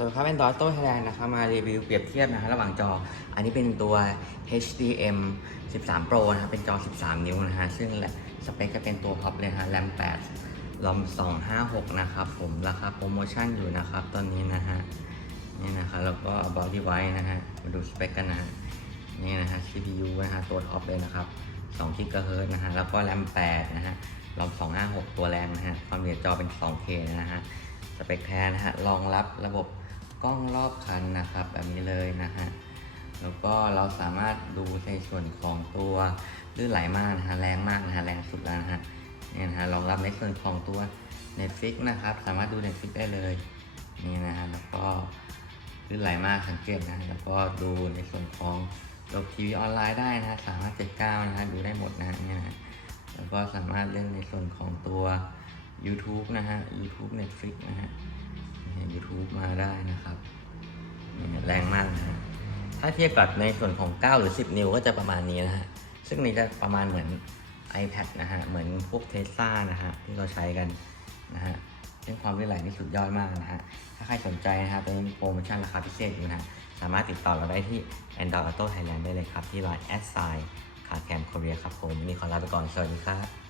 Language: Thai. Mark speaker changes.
Speaker 1: สวัสดีครับ Android Auto Thailand นะครับมารีวิวเปรียบเทียบนะฮะระหว่างจอ อันนี้เป็นตัว HDM 13 Pro นะครับเป็นจอ 13 นิ้วนะฮะซึ่งสเปคจะเป็นตัวท็อปเลยฮะ RAM 8 ROM 256 นะครับผมราคาโปรโมชั่นอยู่นะครับ ตอนนี้นะฮะนี่นะครับแล้วก็ About Device นะฮะมาดูสเปคกันนะนี่นะฮะ CPU นะฮะตัวท็อปเลยนะครับ2 GHz นะฮะแล้วก็ RAM 8นะฮะ ROM 256 ตัวแรงนะฮะความละเอียดจอเป็น 2K นะฮะสเปคแท้นะฮะรองรับระบบ กล้องรอบคันนะครับ แบบนี้เลยนะฮะแล้วก็เราสามารถดูในส่วนของตัวลื่นไหลมากนะฮะแรงมากนะฮะแรงสุดแล้วนะฮะเนี่ยนะฮะรองรับในส่วนของตัว Netflix นะครับ สามารถดู Netflix ได้เลยนี่นะฮะแล้วก็ลื่นไหลมากสังเกตนะแล้วก็ดูในส่วนของระบบทีวีออนไลน์ได้นะฮะสามารถเจ็ดเก้านะฮะดูได้หมดนะฮะเนี่ยนะแล้วก็สามารถเล่นในส่วนของตัว YouTube นะฮะ YouTube Netflix นะฮะ YouTube มาได้นะครับ แรงมากนะฮะถ้าเทียบกับในส่วนของ 9 หรือ 10 นิ้วก็จะประมาณนี้นะฮะ ซึ่งนี่จะประมาณเหมือน iPad นะฮะ เหมือนพวกเทสลานะฮะ ที่เราใช้กันนะฮะซึ่องความลื่นไหลนี่สุดยอดมากนะฮะ ถ้าใครสนใจนะฮะตอนนี้มีโปรโมชั่นราคาพิเศษอยู่นะฮะ สามารถติดต่อเราได้ที่ Android Auto Thailand ได้เลยครับ ที่ Line แอดไซน์คาแคมโคเรียครับผมวันนี้ขอลาไปก่อน สวัสดีครับ